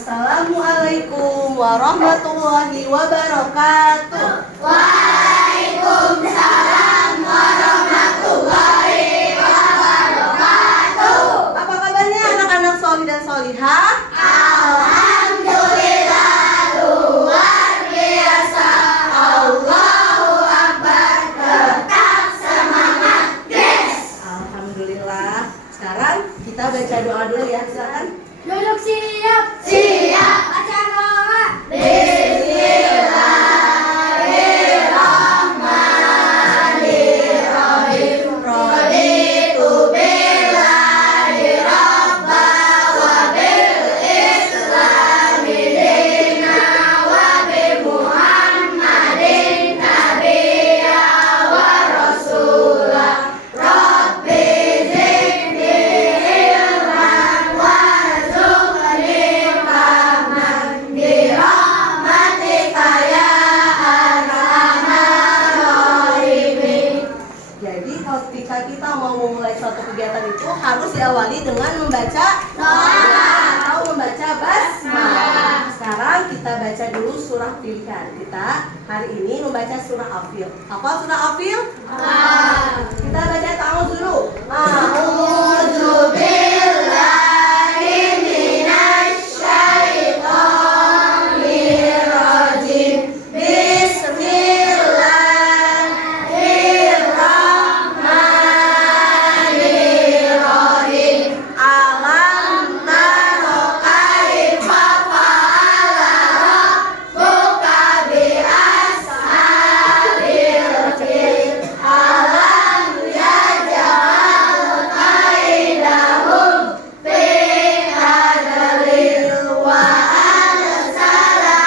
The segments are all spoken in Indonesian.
Assalamualaikum warahmatullahi wabarakatuh. Waalaikumsalam warahmatullahi wabarakatuh. Apa kabarnya anak-anak solih dan solihah? Alhamdulillah luar biasa. Allahu Akbar. Tetap semangat, guys. Alhamdulillah. Sekarang kita baca doa dulu ya, silakan. Duduk siap. Siap. Baca doa. Bismillahirrahmanirrahim. Raditu billahi rabba wa bil islami dina wa bi Muhammadin nabiyya wa rasulah. Rabbi zidni ilman warzuqni fahman bi rahmatika ya arhamar rahimin. Jadi ketika kita mau memulai suatu kegiatan itu harus diawali dengan membaca Doa. atau membaca basmalah. Sekarang kita baca dulu surah pilihan. Kita hari ini membaca surah Al-Fil. Apa surah Al-Fil? Kita baca ta'awudz dulu. A'udzu billahi minasy syaithanir rajim. Bismillahirrahmanirrahim. Alam tara kaifa fa'ala rabbuka bi ashabil fil. Alam yaj'al kaidahum fi tadlil wa arsala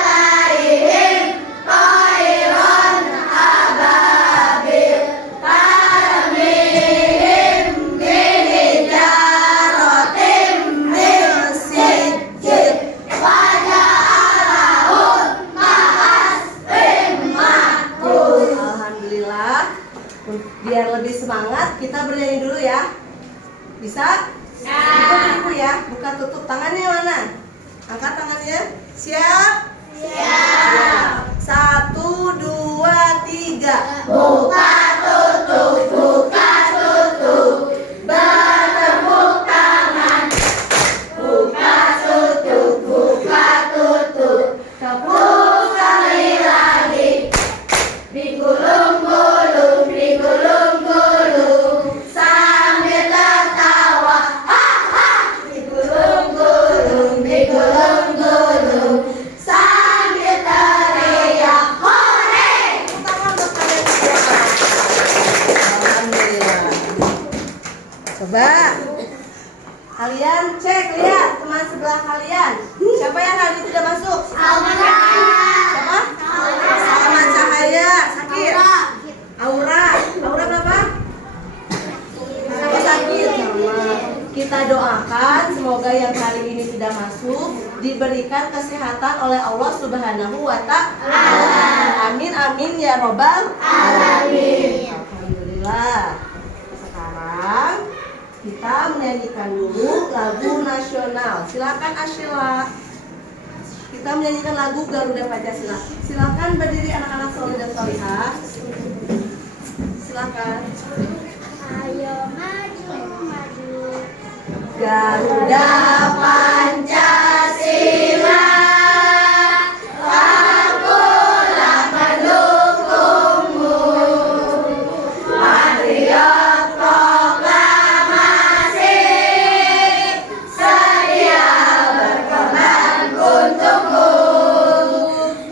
alaihim tayran ababil tarmihim bihijaratin min sijil wa ja'alahum ka'asfin ma'kul. Alhamdulillah. Biar lebih semangat, kita bernyanyi dulu ya. Bisa? Ibu ya, buka tutup tangannya mana? Angkat tangannya. Siap? Siap. 1, 2, 3. Buka tutup bertepuk tangan. Buka tutup tepuk sekali lagi. Digulung-gulung sambil tertawa. Ha-ha. Digulung-gulung sambil teriak hore. Tangan untuk kalian semua. Alhamdulillah. Coba kalian cek, lihat teman sebelah kalian. Siapa yang hari ini tidak masuk? Siapa? Salman Cahaya. Sakit? Aura berapa? Siapa sakit? Kita doakan semoga yang kali ini tidak masuk diberikan kesehatan oleh Allah Subhanahu wa Ta'ala. Amin amin ya robbal alamin. Alhamdulillah. Sekarang kita menyanyikan dulu lagu nasional. Silakan Ashila. Kita menyanyikan lagu Garuda Pancasila. Silakan berdiri anak-anak soleh dan solihah. Silakan. Ayo maju. Garuda Pancasila, akulah pendukungmu. Patriot proklamasi, sedia berkorban untukmu.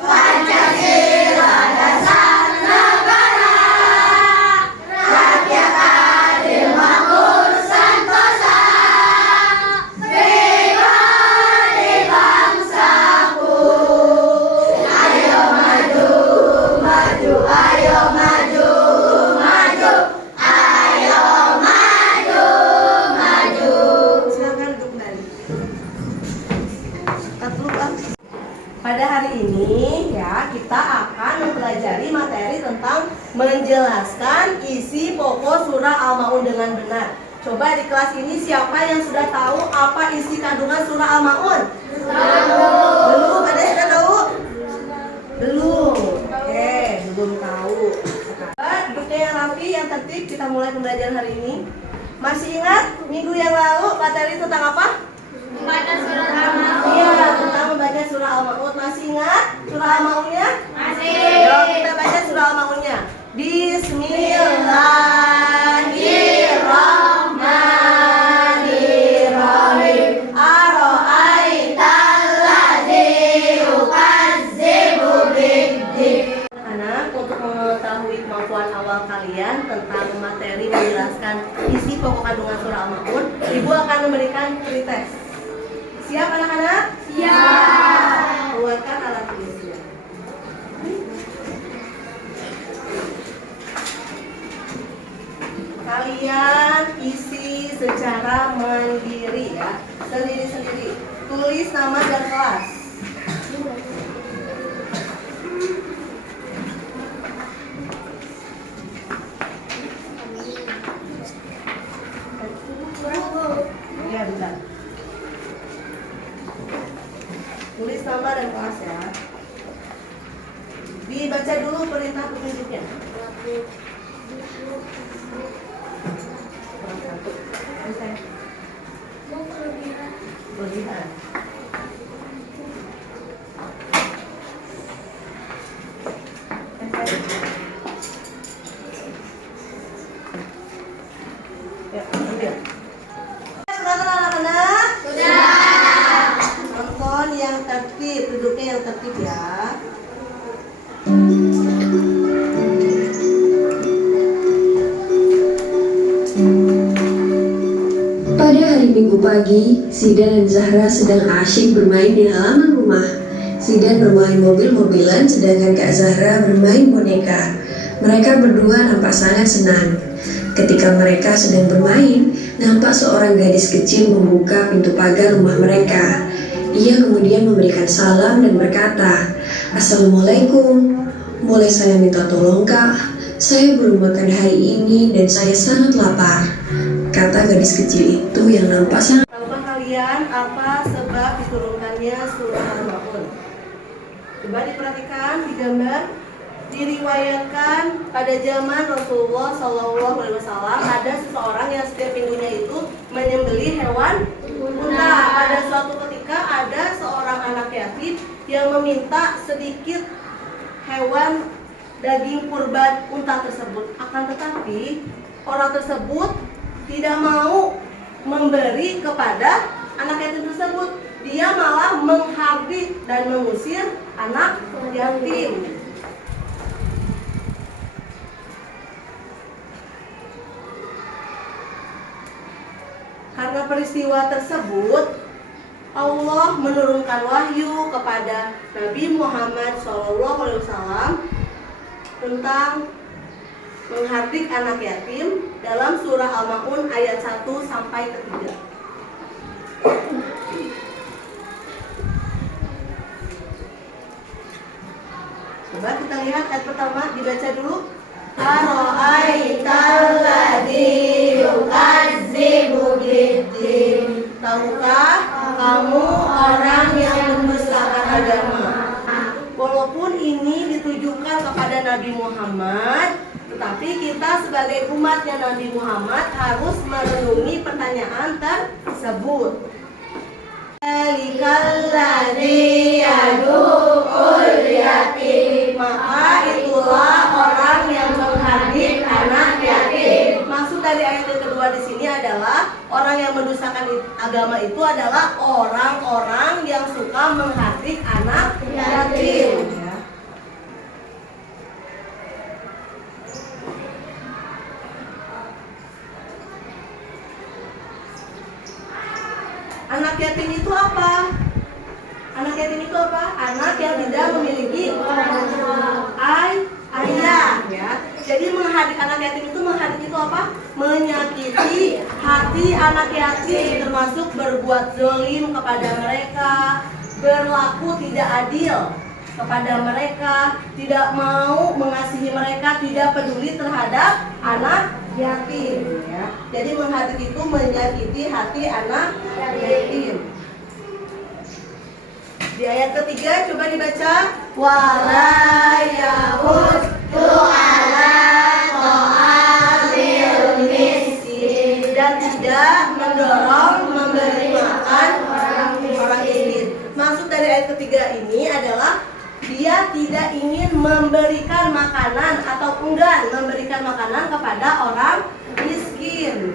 Pancasila dasar negara, rakyat adil makmur sentosa. Pribadi bangsaku, ayo maju, ayo maju, ayo maju. Silakan duduk kembali. Pada hari ini ya kita akan mempelajari materi tentang menjelaskan isi pokok surah Al-Maun dengan benar. Coba di kelas ini siapa yang sudah tahu apa isi kandungan surah Al-Maun? Belum, ada yang sudah tahu? Belum. Oke, belum tahu. Sekarang duduknya yang rapi, yang tertib, kita mulai pembelajaran hari ini. Masih ingat minggu yang lalu materi tentang apa? Membaca surat Al-Maun. Iya, tentang membaca surah Al-Maun. Masih ingat surah Al-Maunnya? Masih. Yuk kita baca surah Al-Maunnya. Bismillahirrahmanirrahim. Aro'aitalladzi yukazzibu biddin. Anak, untuk mengetahui kemampuan awal kalian tentang materi menjelaskan isi pokok kandungan surah Al-Maun, Ibu akan memberikan pretest. Siap anak-anak? Siap. Keluarkan alat tulisnya. Kalian isi secara mandiri ya, sendiri-sendiri. Tulis nama dan kelas. Ya, bisa. Tulis nama dan kelas ya. Dibaca dulu perintah petunjuknya. Kurang satu. Bisa. Kelebihan. Ya, ambil. Sudah anak-anak? Sudah. Nonton yang tertib, duduknya yang tertib ya. Pada hari Minggu pagi, Zidan dan Zahra sedang asyik bermain di halaman rumah. Zidan bermain mobil-mobilan, sedangkan Kak Zahra bermain boneka. Mereka berdua nampak sangat senang. Ketika mereka sedang bermain, nampak seorang gadis kecil membuka pintu pagar rumah mereka. Ia kemudian memberikan salam dan berkata, "Assalamualaikum. Boleh saya minta tolong, Kak? Saya belum makan hari ini dan saya sangat lapar," kata gadis kecil itu yang nampak sangat. Tahukah kalian apa sebab diturunkannya surah Al-Maun? Coba diperhatikan di gambar. Diriwayatkan pada zaman Rasulullah SAW ada seseorang yang setiap minggunya itu menyembelih hewan unta. Pada suatu ketika ada seorang anak yatim yang meminta sedikit hewan daging kurban unta tersebut. Akan tetapi orang tersebut tidak mau memberi kepada anak yatim tersebut. Dia malah menghardik dan mengusir anak yatim. Karena peristiwa tersebut, Allah menurunkan wahyu kepada Nabi Muhammad SAW tentang menghardik anak yatim dalam surah Al-Maun ayat 1 sampai ke 3. Coba kita lihat ayat pertama, dibaca dulu. Aro'aitalladzi yukazzibu biddin. Tahukah kamu orang yang mendustakan agama? Walaupun ini ditujukan kepada Nabi Muhammad, tetapi kita sebagai umatnya Nabi Muhammad harus merenungi pertanyaan tersebut. Alikalladzi yadu'ul yatim. Maka itulah orang yang menghardik anak yatim. Maksud dari ayat yang kedua di sini adalah orang yang mendustakan agama itu adalah orang-orang yang suka menghardik anak yatim. Anak yatim itu apa? Anak yatim itu apa? Anak yang tidak memiliki ayah, ya. Jadi menghardik anak yatim itu apa? Menyakiti hati anak yatim, termasuk berbuat zalim kepada mereka, berlaku tidak adil kepada mereka, tidak mau mengasihi mereka, tidak peduli terhadap anak yatim, ya. Jadi menghardik itu menyakiti hati anak yatim. Di ayat ketiga coba dibaca. Wala yahuddu ala ta'amil miskin. Dan tidak mendorong memberi makan orang miskin. Maksud dari ayat ketiga ini adalah dia tidak ingin memberikan makanan atau enggan memberikan makanan kepada orang miskin.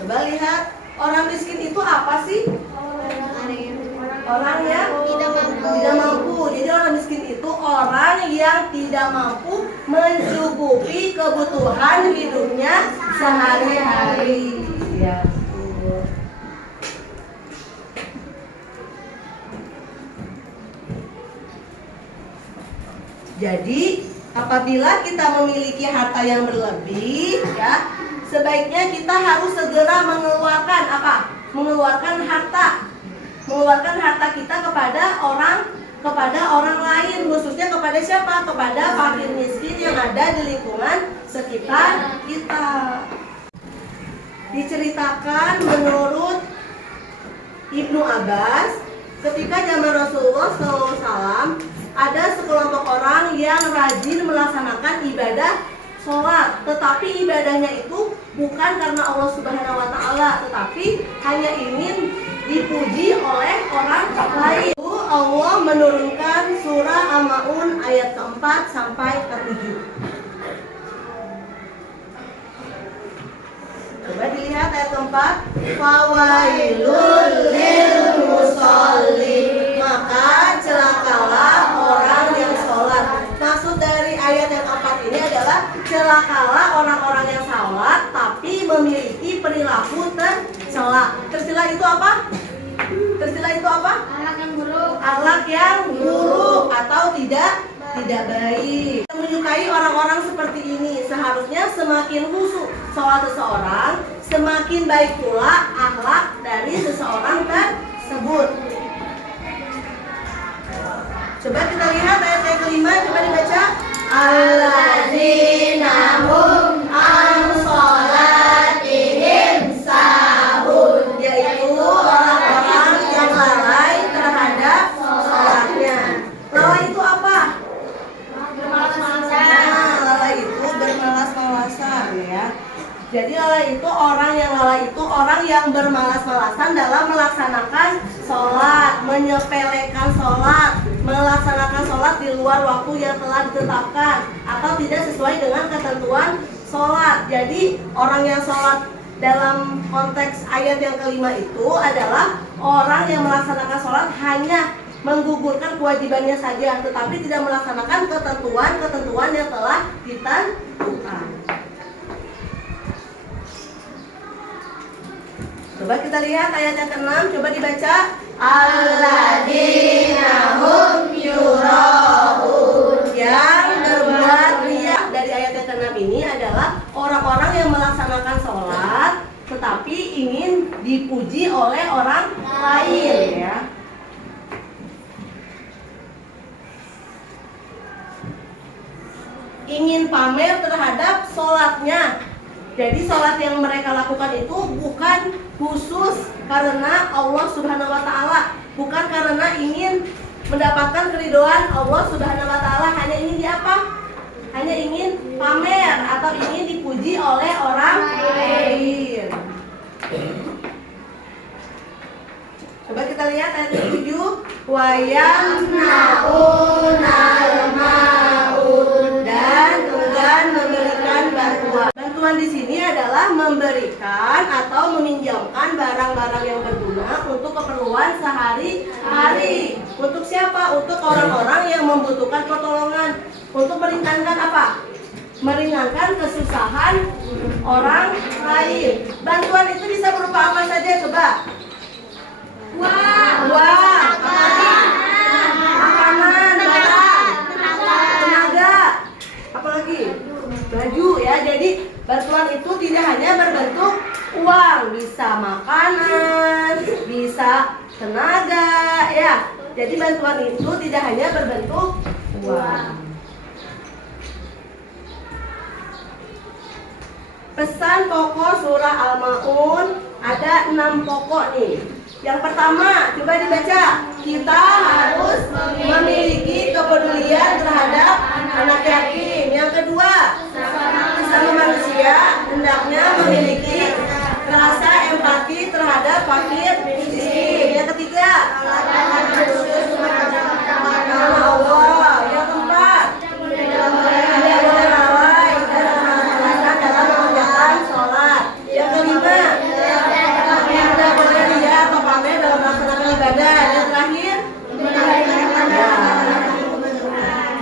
Coba lihat, orang miskin itu apa sih? Orang yang tidak mampu. Jadi orang miskin itu orang yang tidak mampu mencukupi kebutuhan hidupnya sehari-hari. Ya. Jadi apabila kita memiliki harta yang berlebih, ya, sebaiknya kita harus segera mengeluarkan apa? Mengeluarkan harta kita kepada orang lain, khususnya kepada siapa? Kepada fakir miskin yang ada di lingkungan sekitar kita. Diceritakan menurut Ibnu Abbas, ketika zaman Rasulullah SAW ada sekelompok orang yang rajin melaksanakan ibadah sholat, tetapi ibadahnya itu bukan karena Allah Subhanahu wa Ta'ala, tetapi hanya ingin dipuji oleh orang lain. Allah menurunkan surah Al-Maun ayat keempat sampai ke-7. Coba dilihat ayat keempat. Fawailul lil musallin, maka celakalah orang yang sholat. Maksud dari ayat yang keempat ini adalah celakalah orang-orang yang sholat tapi memiliki perilaku tercela. Tercela itu apa? Tercela itu apa? Anak yang buruk. Akhlak yang buruk atau tidak baik. Menyukai orang-orang seperti ini, seharusnya semakin khusyuk sholat seseorang, semakin baik pula akhlak dari seseorang tersebut. Coba kita lihat ayat yang kelima, coba dibaca. Alladzina hum an sholatihim sahun, yaitu orang-orang yang lalai terhadap sholatnya. Lalai itu apa? Nah, lalai itu bermalas-malasan, ya. Jadi lalai itu orang yang bermalas-malasan dalam melaksanakan sholat, menyepelekan sholat, melaksanakan sholat di luar waktu yang telah ditetapkan atau tidak sesuai dengan ketentuan sholat. Jadi orang yang sholat dalam konteks ayat yang kelima itu adalah orang yang melaksanakan sholat hanya menggugurkan kewajibannya saja, tetapi tidak melaksanakan ketentuan yang telah ditentukan. Coba kita lihat ayat yang ke-6, coba dibaca. Alladzina hum yura'un, yang berbuat riya. Dari ayat yang ke-6 ini adalah orang-orang yang melaksanakan sholat tetapi ingin dipuji oleh orang lain, ya. Ingin pamer terhadap sholatnya. Jadi sholat yang mereka lakukan itu bukan khusus karena Allah Subhanahu wa Ta'ala, bukan karena ingin mendapatkan keridhaan Allah Subhanahu wa Ta'ala, hanya ingin apa? Hanya ingin pamer atau ingin dipuji oleh orang lain. Coba kita lihat ayat 7. Wa yamna'unal ma'un, dan enggan memberikan bantuan. Bantuan di sini adalah memberikan atau meminjamkan barang-barang yang berguna untuk keperluan sehari-hari. Untuk siapa? Untuk orang-orang yang membutuhkan pertolongan. Untuk meringankan apa? Meringankan kesusahan orang lain. Bantuan itu bisa berupa apa saja? Coba. Makanan, barang, tenaga, apalagi baju, ya. Jadi bantuan itu tidak hanya berbentuk uang, bisa makanan, bisa tenaga, ya. Jadi bantuan itu tidak hanya berbentuk uang. Pesan pokok surah Al-Maun Ada 6 pokok nih. Yang pertama, coba dibaca. Kita harus memiliki kepedulian terhadap anak yatim. Yang kedua, sesama manusia hendaknya memiliki rasa empati terhadap fakir miskin. Yang ketiga, karena Allah. Yang keempat, tidak boleh lalai dan melaksanakan dalam mengerjakan sholat. Yang kelima, tidak boleh ria atau pamer dalam melaksanakan ibadah. Yang terakhir,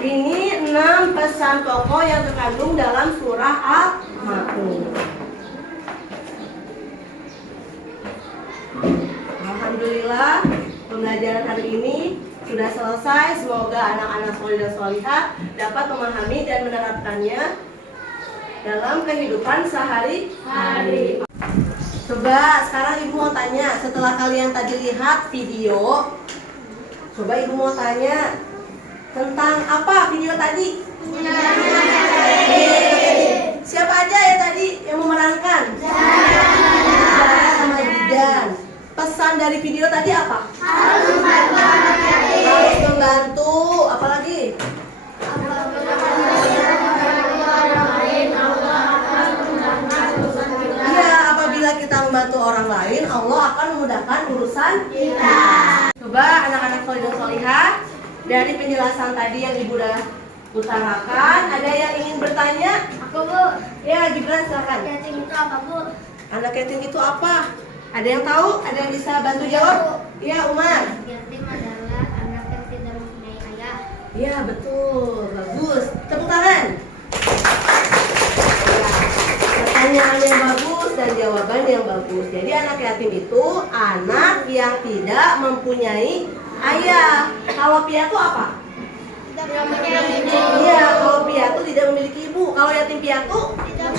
ini 6 pesan pokok yang terkandung dalam surah Al-Ma'un. Alhamdulillah, pembelajaran hari ini sudah selesai. Semoga anak-anak soleh dan solihah dapat memahami dan menerapkannya dalam kehidupan sehari-hari. Coba sekarang ibu mau tanya, setelah kalian tadi lihat video, coba ibu mau tanya tentang apa video tadi? Siapa aja ya tadi yang memerankan? Zahra sama Jidan. Pesan dari video tadi apa? Harus membantu. Apalagi? Iya, apabila kita membantu orang lain, Allah akan memudahkan urusan kita. Coba anak-anak soleh dan solihah, dari penjelasan tadi yang ibu udah utarakan, ada yang ingin bertanya? Aku, Bu. Ya, Gibran silakan. Yatim itu apa, Bu? Anak yatim itu apa? Ada yang tahu? Ada yang bisa bantu jawab? Iya, Umar. Yatim adalah anak yang tidak mempunyai ayah. Iya, betul. Bagus. Tepuk tangan. Ya, pertanyaan yang bagus dan jawaban yang bagus. Jadi anak yatim itu anak yang tidak mempunyai ayah. Kalau piatu apa? Tidak mempunyai ibu. Iya, kalau piatu tidak memiliki ibu. Kalau yatim piatu tidak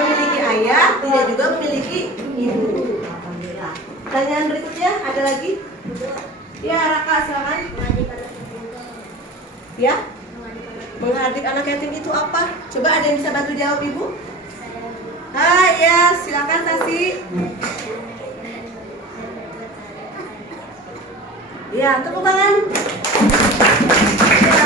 memiliki ayah, tidak juga memiliki ibu. Alhamdulillah. Pertanyaan berikutnya ada lagi? Ya, Raka silakan. Ya, mengadik anak yatim itu apa? Coba ada yang bisa bantu jawab ibu? Hai, ya, silakan Tasi. Ya, tepuk tangan. Ya,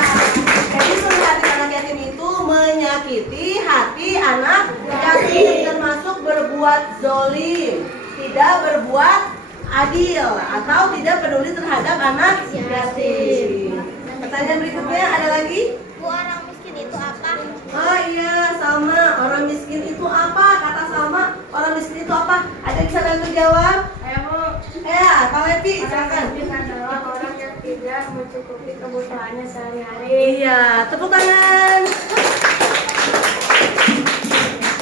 jadi mengadik anak yatim itu menyakiti hati anak yatim, termasuk berbuat zolim, tidak berbuat adil, atau tidak peduli terhadap anak yatim. Pertanyaan berikutnya ada lagi? Bu, orang miskin itu apa? Oh iya, sama. Orang miskin itu apa? Kata sama. Orang miskin itu apa? Ada yang bisa bantu jawab? Ayo, Bu. Ya, Pak Lepi, silakan. Adalah orang yang tidak mencukupi kebutuhannya sehari-hari. Iya, tepuk tangan.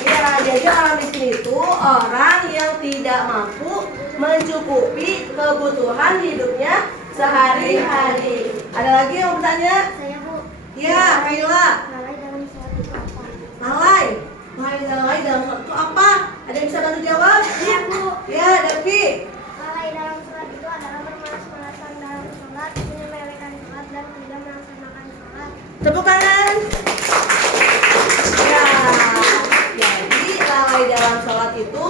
Iya, jadi orang miskin itu orang yang tidak mampu mencukupi kebutuhan hidupnya sehari-hari. Ada lagi yang bertanya? Saya, Bu. Ya, Kaila. Lalai dalam sholat itu apa? Lalai. Lalai dalam sholat itu apa? Ada yang bisa bantu jawab? Saya, Bu. Ya, Devi. Lalai dalam sholat itu adalah bermalas-malasan dalam sholat, menyepelekan sholat, dan tidak melaksanakan sholat. Tepuk tangan. Ya, jadi lalai dalam sholat itu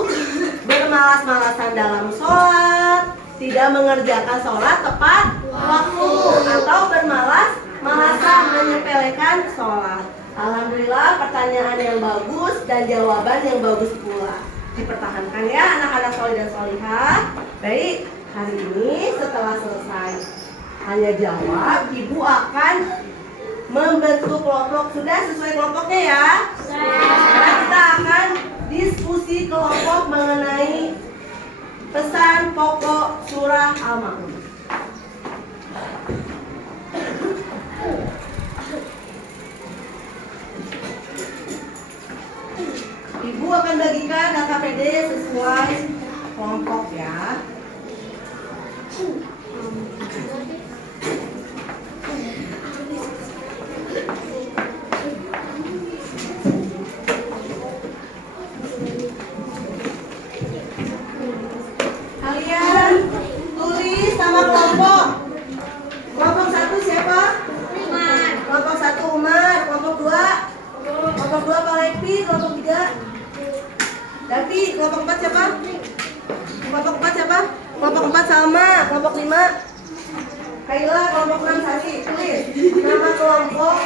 bermalas-malasan dalam sholat, tidak mengerjakan sholat tepat waktu, atau bermalas-malasan menyepelekan sholat. Alhamdulillah, pertanyaan yang bagus dan jawaban yang bagus pula. Dipertahankan ya anak-anak soleh dan solihah. Baik, hari ini setelah selesai hanya jawab, ibu akan membentuk kelompok. Sudah sesuai kelompoknya ya? Sekarang kita akan diskusi kelompok mengenai pesan pokok surah Al-Ma'un. Ibu akan bagikan KKPD sesuai kelompok ya. Kalian tulis nama kelompok. Kelompok 1 siapa? Umar. Kelompok 1 Umar. Kelompok 2 Pak Lepi. Kelompok 3 Davi. Kelompok 4 siapa? Kelompok 4 siapa? Kelompok 4 Salma. Kelompok 5 Kaila. Kelompok 6 Sari. Tulis nama kelompok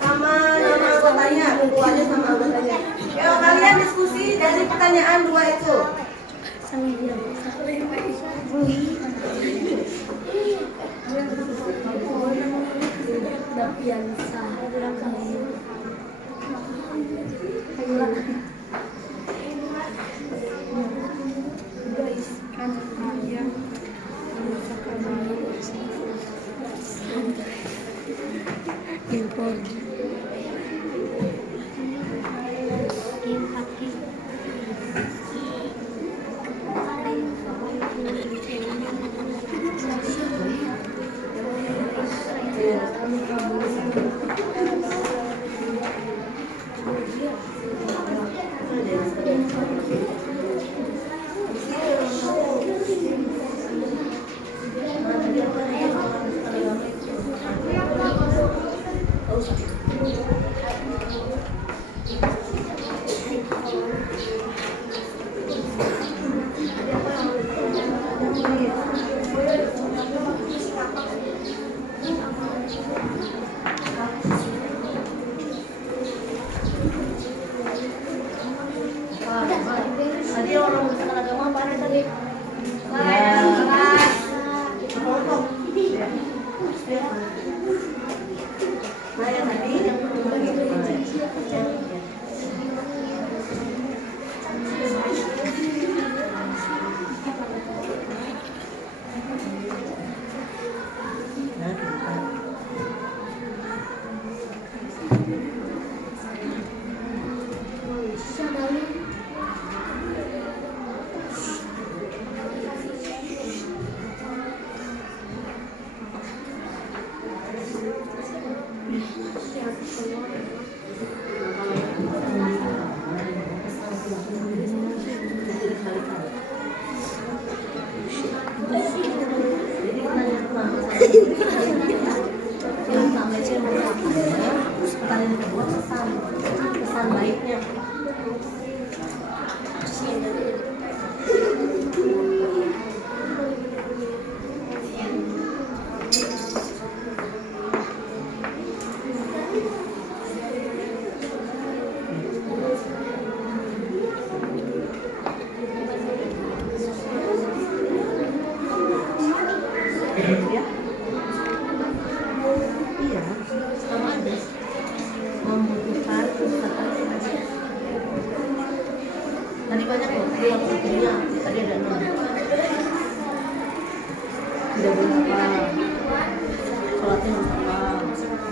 sama nama anggotanya. Kumpul aja sama anggotanya. Ayo kalian diskusi dari pertanyaan 2 itu. Tadi orang bersama agama apa ada tadi? Kelompok. Nah yang tadi yang pertanyaan kedua pesan baiknya. Ya. Iya, sama ada membutuhkan tadi banyak loh, yang bukunya tadi ada 6. Tidak boleh apa, sholatnya harus apa.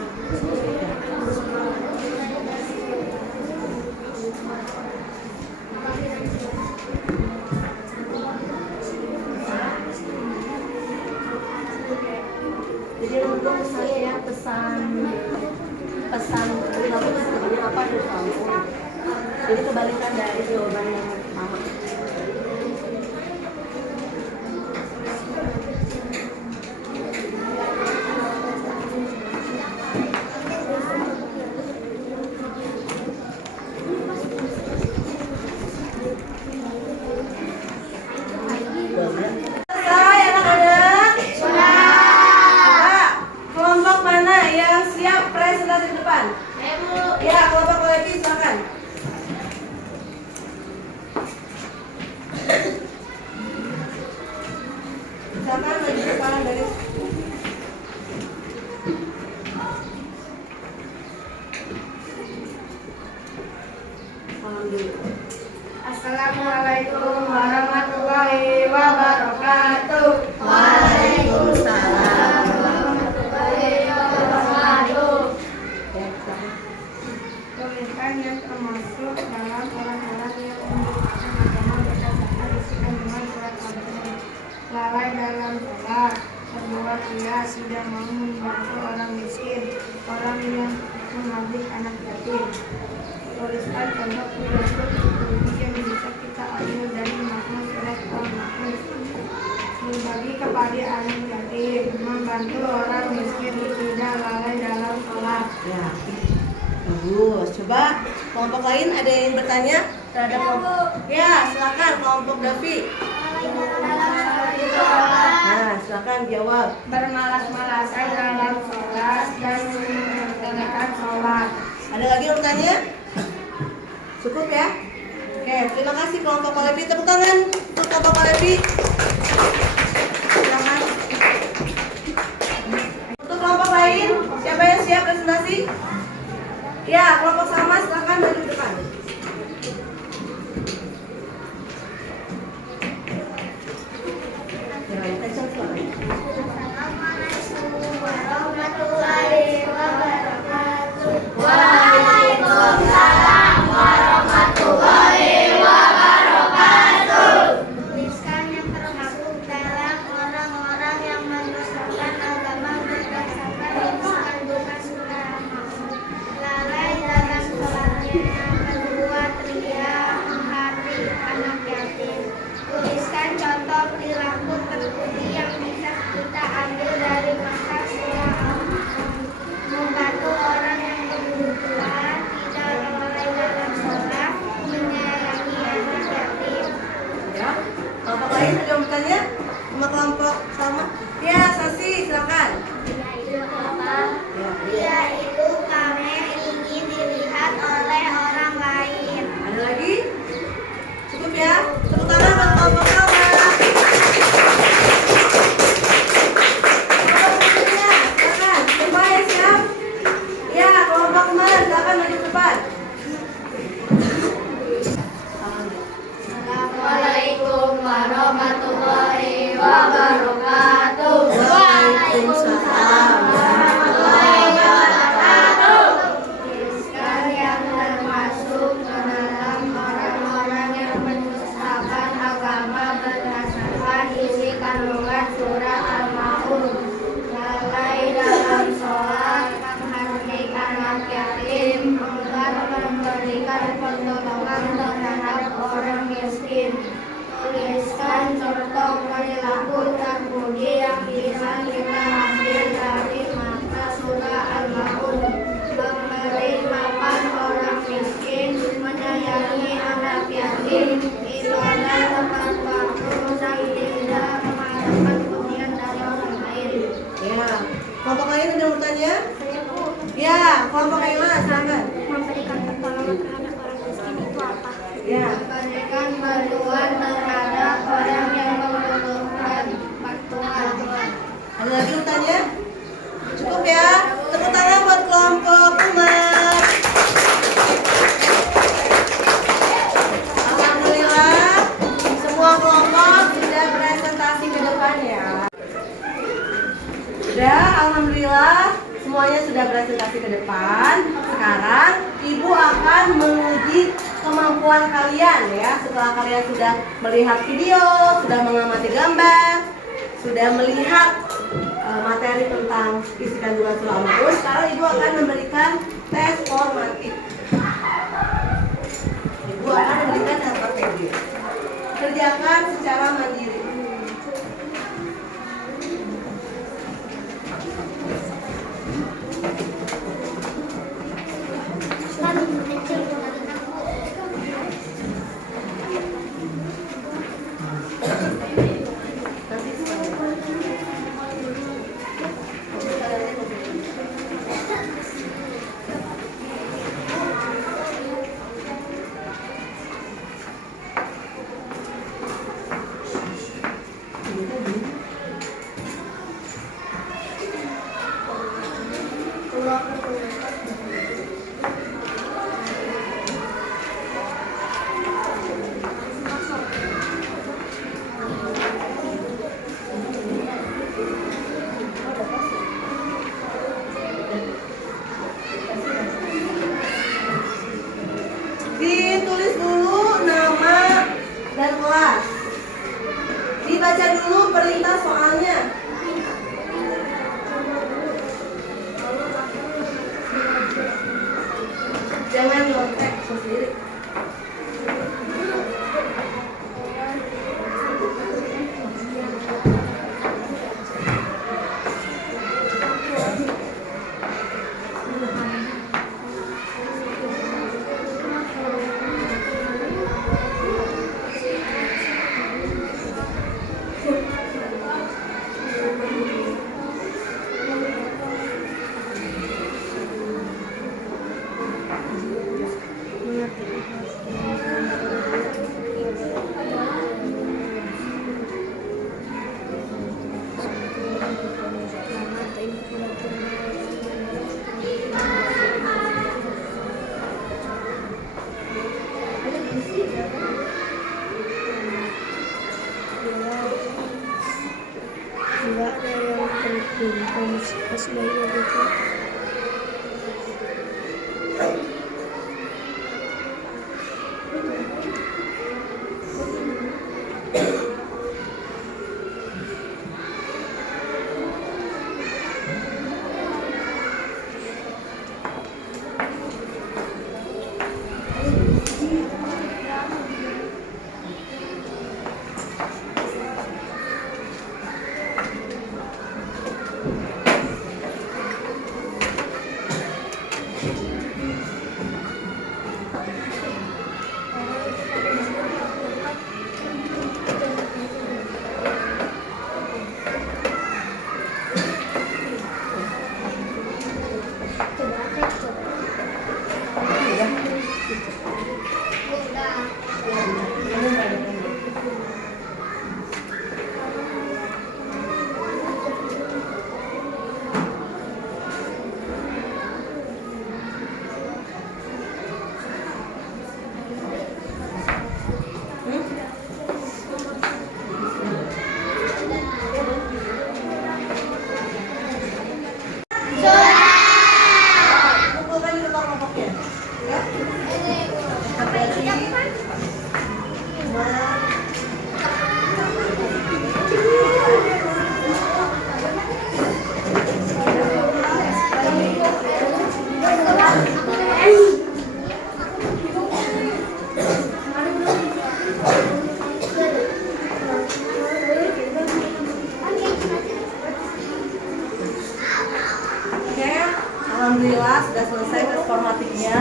Jadi nomor 2 pesannya ya, pesan perilaku itu sebenarnya apa dari kampung. Jadi kebalikan dari jawaban yang pertama. Selesai anak-anak? Sudah. Kelompok mana yang siap presentasi di depan? Ya, kelompok kolektif silakan. Silakan maju ke depan dari salam dulu. Assalamualaikum warahmatullahi wabarakatuh. Waalaikumsalam. Tulisan yang termasuk dalam orang-orang yang menyebutkan agama berdasarkan isi kandungan surat Al-Baqarah. Lalai dalam sholat. Kedua, dia tidak mau membantu orang miskin, orang yang menghabis anak yatim. Tuliskan contoh perilaku psikologi yang bisa kita ambil dari makna surat Al-Baqarah. Berbagi kepada anak yatim, membantu orang miskin, tidak lalai dalam sholat. Ya, bagus. Coba kelompok lain ada yang bertanya terhadap kelompok? Ya, silakan kelompok Davi. Nah, silakan jawab. Bermalas-malasan dalam sholat dan menyempurnakan sholat. Ada lagi urutannya? Cukup ya? Oke, terima kasih kelompok Kolebi. Tepuk tangan untuk kelompok Kolebi. Silakan. Untuk kelompok lain, siapa yang siap presentasi? Ya, kelompok sama silakan maju ke depan. Ya, kencang suaranya. Tuliskan yang termasuk dalam orang-orang yang mendustakan agama berdasarkan kandungan surah Al-Maun. Lalai dalam sholatnya, kedua teriak menghati anak yatim. Tuliskan contoh perilaku terpuji yang bisa kita ambil dari masa surah Al-Maun. Membantu orang yang berkebutuhan, tidak lalai dalam sholat, menyayangi anak yatim. Ya, kelompok lain ada yang bertanya? Sama kelompok sama? Ya, Sasi, silakan. Dia itu pamer ingin dilihat oleh orang lain. Ada lagi? Cukup ya? Tepuk tangan buat kelompok sama. Kelompok berikutnya, silakan. Siapa yang siap? Ya, kelompok kemarin, silakan maju ke depan. Assalamualaikum warahmatullahi wabarakatuh. Waalaikumsalam warahmatullahi wabarakatuh. Tuliskan yang termasuk ke dalam orang-orang yang mendustakan agama berdasarkan isi kandungan surah Al-Maun. Lalai dalam sholat, menghargai anak yatim, enggan memberikan pertolongan terhadap orang miskin. Tuliskan contoh perilaku terpuji yang bisa kita ambil dari mata surah Al-Maun. Memberi makan orang miskin, menyayangi anak yatim, ibadah tepat waktu dan tidak mengharapkan pujian dari orang lain. Ya, kelompok lain ada yang bertanya? Ya, kelompok yang mana? Silakan. Memberikan pertolongan terhadap orang miskin itu apa? Ya, Memberikan bantuan terhadap orang yang membutuhkan bantuan. ada lagi bertanya? Cukup ya? Tepuk tangan buat kelompok umat. Alhamdulillah, semua kelompok sudah presentasi ke depan ya. Sudah, alhamdulillah semuanya sudah presentasi ke depan. Sekarang ibu akan menguji kemampuan kalian ya. Setelah kalian sudah melihat video, sudah mengamati gambar, sudah melihat materi tentang isi kandungan surah Al-Maun, sekarang ibu akan memberikan tes formatif. Ibu akan memberikan LKPD. Kerjakan secara mandiri. Kumpulkan di kelompok-kelompoknya. Ya. Oke, alhamdulillah sudah selesai tes formatifnya.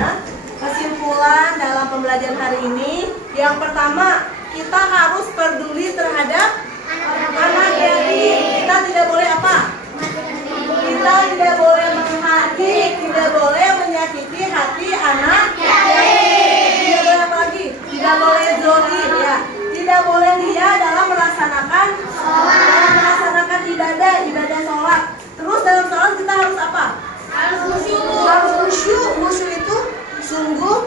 Kesimpulan dalam pembelajaran hari ini, yang pertama, kita harus peduli terhadap anak yatim. Kita tidak boleh apa? Kita tidak boleh menghakimi, tidak boleh menyakiti hati anak yatim. Tidak boleh apa lagi? Tidak boleh zalim, ya. Tidak boleh dia dalam melaksanakan ibadah sholat. Terus dalam sholat kita harus apa? Harus khusyuk. Khusyuk itu sungguh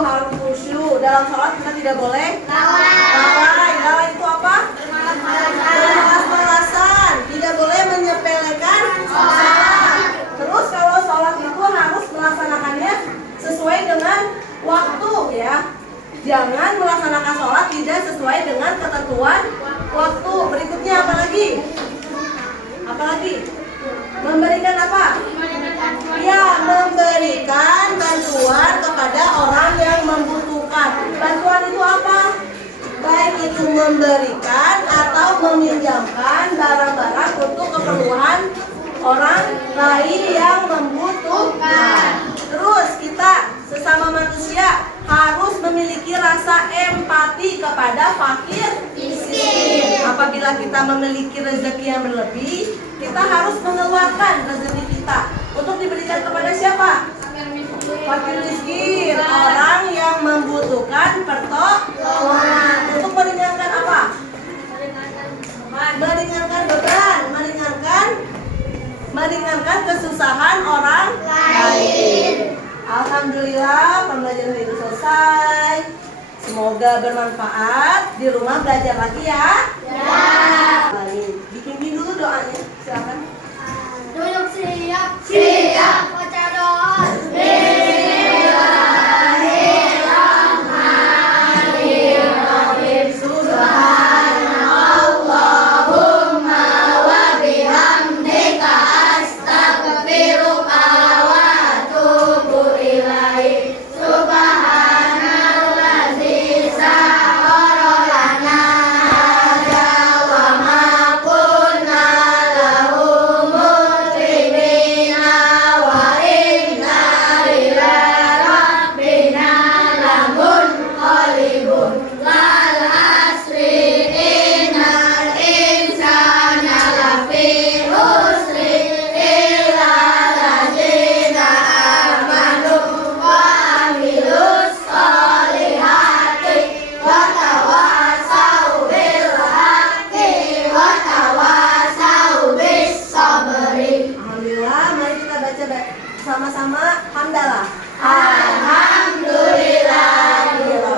harus khusyuk. Dalam sholat kita tidak boleh lalai itu apa? Bermalas-malasan. Tidak boleh menyepelekan sholat. Terus kalau sholat itu harus melaksanakannya sesuai dengan waktu, ya. Jangan melaksanakan sholat tidak sesuai dengan ketentuan waktu. Berikutnya apa lagi? Memberikan apa? Ya, memberikan bantuan kepada orang yang membutuhkan. Bantuan itu apa? Baik itu memberikan atau meminjamkan barang-barang untuk keperluan orang lain yang membutuhkan. Terus kita sesama manusia harus memiliki rasa empati kepada fakir miskin. Apabila kita memiliki rezeki yang berlebih, kita harus mengeluarkan rezeki kita untuk diberikan kepada siapa? Fakir miskin, orang yang membutuhkan pertolongan. Untuk meringankan apa? Meringankan beban, meringankan kesusahan orang lain. Alhamdulillah pembelajaran hari ini selesai. Semoga bermanfaat. Di rumah belajar lagi ya. Bikin dulu doanya. Silakan. Duduk siap. Baca doa. Bismillahirrahmanirrahim. Subhanallahumma wa bihamdika astaghfiruka wa atubu ilaik. Subhanallazi sakhkhara lana hadza wa ma kunna lahu muqrinina wa inna ila rabbina lamunqalibun. Wal asri innal insana lafi khusri illa allazina amanu wa amilus solihati wa tawasau bil haqqi wa tawasau bis sabri. Alhamdulillah, mari kita baca sama-sama hamdalah. Alhamdulillah.